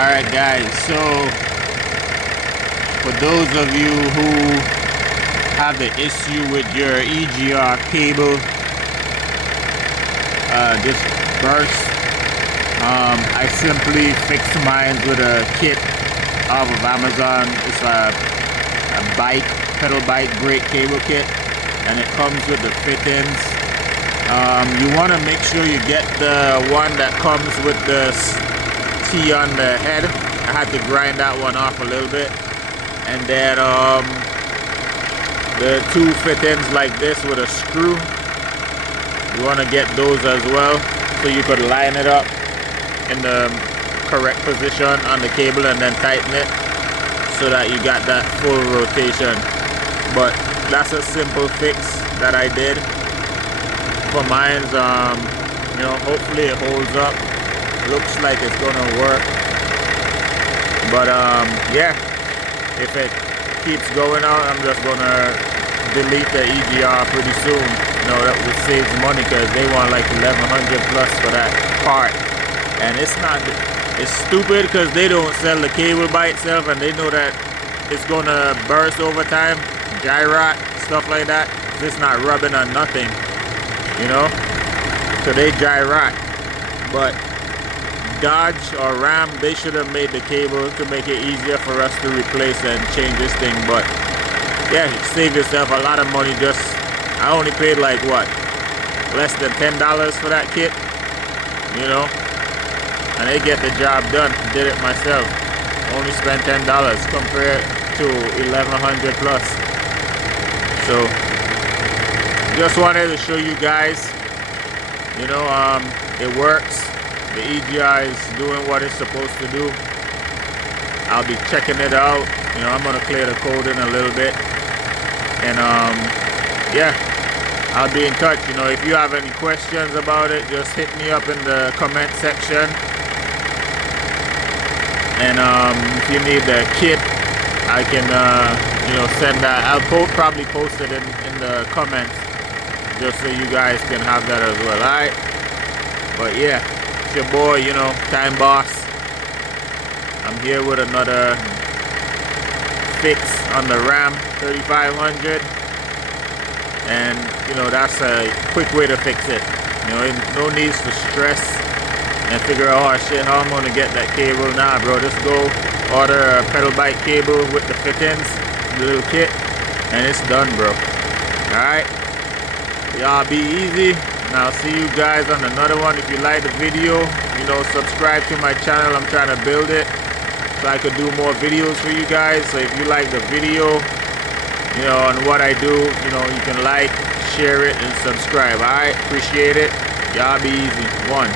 Alright guys, so for those of you who have the issue with your EGR cable just burst, I simply fixed mine with a kit off of Amazon. It's a pedal bike brake cable kit, and it comes with the fittings. You want to make sure you get the one that comes with the T on the head. I had to grind that one off a little bit, and then the two fittings like this with a screw, you want to get those as well, so you could line it up in the correct position on the cable and then tighten it so that you got that full rotation. But that's a simple fix that I did for mine. You know, hopefully it holds up. Looks like it's gonna work, but yeah, if it keeps going out, I'm just gonna delete the EGR pretty soon. You know, that would save money, because they want like 1100 plus for that part, and it's stupid because they don't sell the cable by itself, and they know that it's gonna burst over time, gyrate, stuff like that. It's not rubbing on nothing, you know, so they gyrate. But Dodge or Ram, they should have made the cable to make it easier for us to replace and change this thing. But yeah, you save yourself a lot of money. I only paid like what, less than $10 for that kit, you know, and they get the job done. Did it myself, only spent $10 compared to 1100 plus. So just wanted to show you guys, you know, it works. The EGR is doing what it's supposed to do. I'll be checking it out. You know, I'm gonna clear the code in a little bit, and yeah, I'll be in touch. You know, if you have any questions about it, just hit me up in the comment section. And if you need the kit, I can you know, send that. I'll probably post it in the comments, just so you guys can have that as well. Alright, but yeah, it's your boy, you know, Time Boss. I'm here with another fix on the Ram 3500, and you know, that's a quick way to fix it. You know, no needs to stress and figure out, oh shit, how I'm gonna get that cable. Nah bro, just go order a pedal bike cable with the fittings, the little kit, and it's done, bro. Alright, y'all be easy, and I'll see you guys on another one. If you like the video, you know, subscribe to my channel. I'm trying to build it so I could do more videos for you guys. So if you like the video, you know, on what I do, you know, you can like, share it, and subscribe. Alright, appreciate it. Y'all be easy. One.